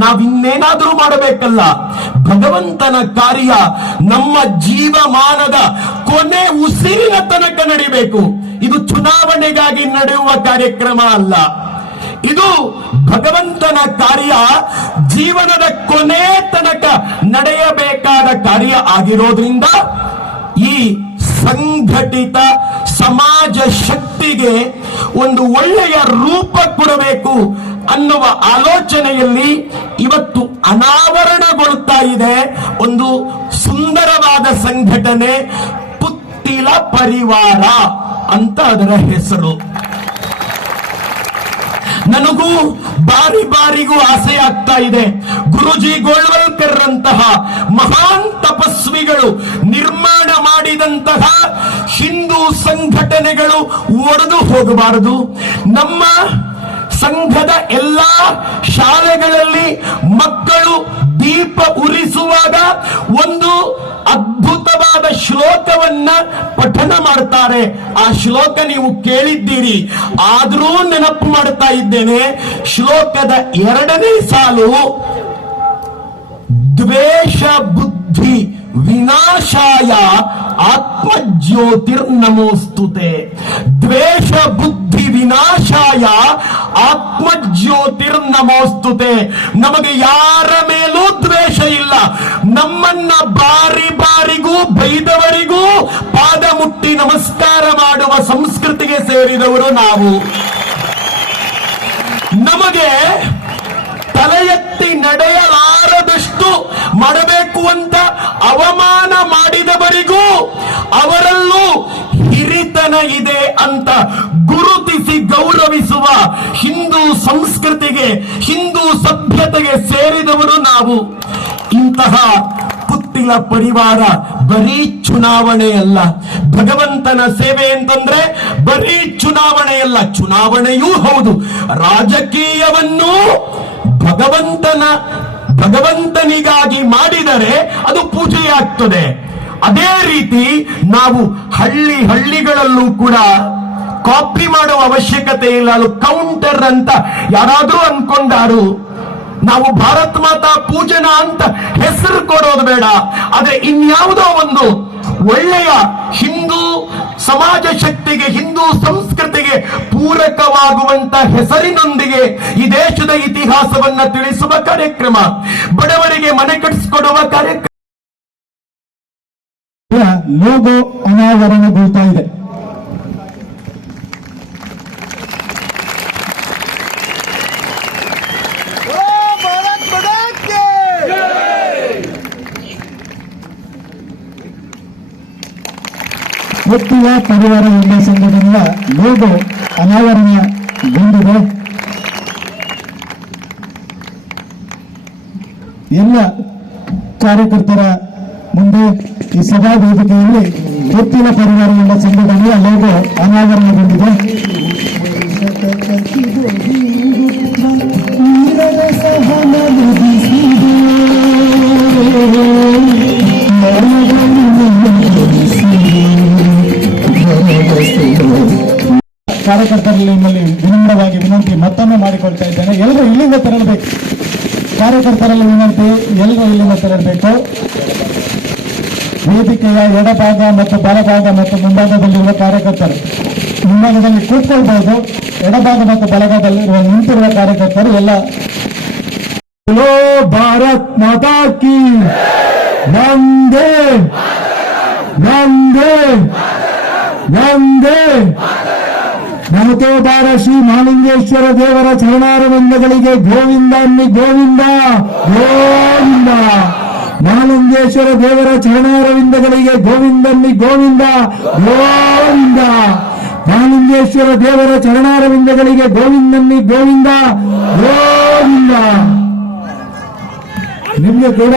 ನಾವಿನ್ನೇನಾದ್ರೂ ಮಾಡಬೇಕಲ್ಲ. ಭಗವಂತನ ಕಾರ್ಯ ನಮ್ಮ ಜೀವಮಾನದ ಕೊನೆ ಉಸಿರಿನ ತನಕ ನಡಿಬೇಕು. ಇದು ಚುನಾವಣೆಗಾಗಿ ನಡೆಯುವ ಕಾರ್ಯಕ್ರಮ ಅಲ್ಲ. ಇದು ಭಗವಂತನ ಕಾರ್ಯ ಜೀವನದ ಕೊನೆ ತನಕ ನಡೆಯಬೇಕಾದ ಕಾರ್ಯ ಆಗಿರೋದ್ರಿಂದ ಈ ಸಂಘಟಿತ ಸಮಾಜ ಶಕ್ತಿಗೆ ಒಂದು ಒಳ್ಳೆಯ ರೂಪ ಕೊಡಬೇಕು ಅನ್ನುವ ಆಲೋಚನೆಯಲ್ಲಿ ಇವತ್ತು ಅನಾವರಣಗೊಳ್ತಾ ಇದೆ ಒಂದು ಸುಂದರವಾದ ಸಂಘಟನೆ, ಪುತ್ತಿಲ ಪರಿವಾರ ಅಂತ ಅದರ ಹೆಸರು. ನನಗೂ ಬಾರಿಗೂ ಆಸೆ ಆಗ್ತಾ ಇದೆ. ಗುರುಜಿ ಗೋಳ್ವಲ್ಕರ್ ರಂತಹ ಮಹಾನ್ ತಪಸ್ವಿಗಳು ನಿರ್ಮಾಣ ಮಾಡಿದಂತಹ ಹಿಂದೂ ಸಂಘಟನೆಗಳು ಒಡೆದು ಹೋಗಬಾರದು. ನಮ್ಮ ಸಂಘದ ಎಲ್ಲಾ ಶಾಲೆಗಳಲ್ಲಿ ಮಕ್ಕಳು ದೀಪ ಉರಿಸುವಾಗ ಒಂದು ಅದ್ಭುತವಾದ ಶ್ಲೋಕವನ್ನ ಪಠನ ಮಾಡ್ತಾರೆ. ಆ ಶ್ಲೋಕ ನೀವು ಕೇಳಿದ್ದೀರಿ, ಆದರೂ ನೆನಪು ಮಾಡ್ತಾ ಇದ್ದೇನೆ. ಶ್ಲೋಕದ 2ನೇ ಸಾಲು, ದ್ವೇಷ ಬುದ್ಧಿ ವಿನಾಶಾಯ ಆತ್ಮಜ್ಯೋತಿರ್ನಮೋಸ್ತುತೆ. ದ್ವೇಷ ಬುದ್ಧಿ ವಿನಾಶಾಯ ಆತ್ಮಜ್ಯೋತಿರ್ನಮೋಸ್ತುತೆ. ನಮಗೆ ಯಾರ ಮೇಲೂ ದ್ವೇಷ ಇಲ್ಲ. ನಮ್ಮನ್ನ ಬಾರಿಗೂ ಬೈದವರಿಗೂ ಪಾದ ಮುಟ್ಟಿ ನಮಸ್ಕಾರ ಮಾಡುವ ಸಂಸ್ಕೃತಿಗೆ ಸೇರಿದವರು ನಾವು. ನಮಗೆ ತಲೆ ಎತ್ತಿ ನಡೆಯಲಾರದಷ್ಟು ಮಾಡಬೇಕು ಅಂತ ಅವಮಾನ ಮಾಡಿದವರಿಗೂ ಅವರಲ್ಲೂ ಹಿರಿತನ ಇದೆ ಅಂತ ಗುರುತಿಸಿ ಗೌರವಿಸುವ ಹಿಂದೂ ಸಂಸ್ಕೃತಿಗೆ, ಹಿಂದೂ ಸಭ್ಯತೆಗೆ ಸೇರಿದವರು ನಾವು. ಇಂತಹ ಪುತ್ತಿಲ ಪರಿವಾರ ಬರೀ ಚುನಾವಣೆಯಲ್ಲ, ಭಗವಂತನ ಸೇವೆ ಅಂತಂದ್ರೆ ಬರೀ ಚುನಾವಣೆಯಲ್ಲ, ಚುನಾವಣೆಯೂ ಹೌದು, ರಾಜಕೀಯವನ್ನು ಭಗವಂತನಿಗಾಗಿ ಮಾಡಿದರೆ ಅದು ಪೂಜೆಯಾಗ್ತದೆ. ಅದೇ ರೀತಿ ನಾವು ಹಳ್ಳಿಗಳಲ್ಲೂ ಕೂಡ ಕಾಪಿ ಮಾಡುವ ಅವಶ್ಯಕತೆ ಇಲ್ಲ. ಅದು ಕೌಂಟರ್ ಅಂತ ಯಾರಾದ್ರೂ ಅನ್ಕೊಂಡಾರು. ನಾವು ಭಾರತ್ ಮಾತಾ ಪೂಜನ ಅಂತ ಹೆಸರು ಕೊಡೋದು ಬೇಡ, ಆದ್ರೆ ಇನ್ಯಾವುದೋ ಒಂದು ಒಳ್ಳೆಯ ಹಿಂದೂ ಸಮಾಜ ಶಕ್ತಿಗೆ, ಹಿಂದೂ ಸಂಸ್ಕೃತಿಗೆ ಪೂರಕವಾಗುವಂತ ಹೆಸರಿನೊಂದಿಗೆ ಈ ದೇಶದ ಇತಿಹಾಸವನ್ನ ತಿಳಿಸುವ ಕಾರ್ಯಕ್ರಮ, ಬಡವರಿಗೆ ಮನೆ ಕಟ್ಟಿಸಿಕೊಡುವ ಕಾರ್ಯಕ್ರಮ. ಲೋಗೋ ಅನಾವರಣಗೊಳ್ತಾ ಇದೆ. ಪುತ್ತಿಲ ಪರಿವಾರ ಎಂಬ ಸಂಘಟನೆಯ ಲೋಗೋ ಅನಾವರಣಗೊಂಡಿದೆ. ಎಲ್ಲ ಕಾರ್ಯಕರ್ತರ ಮುಂದೆ ಈ ಸಭಾ ವೇದಿಕೆಯಲ್ಲಿ ಪುತ್ತಿಲ ಪರಿವಾರ ಎಂಬ ಸಂಘಟನೆಯ ಲೋಗೋ ಅನಾವರಣಗೊಂಡಿದೆ. ಕಾರ್ಯಕರ್ತರಲ್ಲಿ ನಿಮ್ಮಲ್ಲಿ ವಿನಮ್ರವಾಗಿ ವಿನಂತಿ ಮತ್ತೊಮ್ಮೆ ಮಾಡಿಕೊಳ್ತಾ ಇದ್ದೇನೆ, ಎಲ್ಲರೂ ಇಲ್ಲಿಂದ ತೆರಳಬೇಕು. ಕಾರ್ಯಕರ್ತರಲ್ಲಿ ವಿನಂತಿ, ಎಲ್ಲರೂ ಇಲ್ಲಿಂದ ತೆರಳಬೇಕು. ವೇದಿಕೆಯ ಎಡಭಾಗ ಮತ್ತು ಬಲಭಾಗ ಮತ್ತು ಮುಂಭಾಗದಲ್ಲಿರುವ ಕಾರ್ಯಕರ್ತರು ಮುಂಭಾಗದಲ್ಲಿ ಕೂತ್ಕೊಳ್ಬಹುದು. ಎಡಭಾಗ ಮತ್ತು ಬಲಭಾಗದಲ್ಲಿರುವ ನಿಂತಿರುವ ಕಾರ್ಯಕರ್ತರು ಎಲ್ಲ ಭಾರತ್ ಮಾತಾ ಕಿ ವಂದೇ ವಂದೇ ವಂದೇ. ನಮತೋದಾರ ಶ್ರೀ ಮಹಾಲಿಂಗೇಶ್ವರ ದೇವರ ಚರಣಾರವಿಂದಗಳಿಗೆ ಗೋವಿಂದ ಅನ್ನಿ ಗೋವಿಂದ ಗೋವಿಂದ. ಮಹಾಲಿಂಗೇಶ್ವರ ದೇವರ ಚರಣಾರವಿಂದಗಳಿಗೆ ಗೋವಿಂದನ್ನಿ ಗೋವಿಂದ ಗೋವಿಂದ. ಮಹಾಲಿಂಗೇಶ್ವರ ದೇವರ ಚರಣಾರವಿಂದಗಳಿಗೆ ಗೋವಿಂದನ್ನಿ ಗೋವಿಂದ ಗೋವಿಂದ. ನಿಮ್ಗೆ ಕೂಡ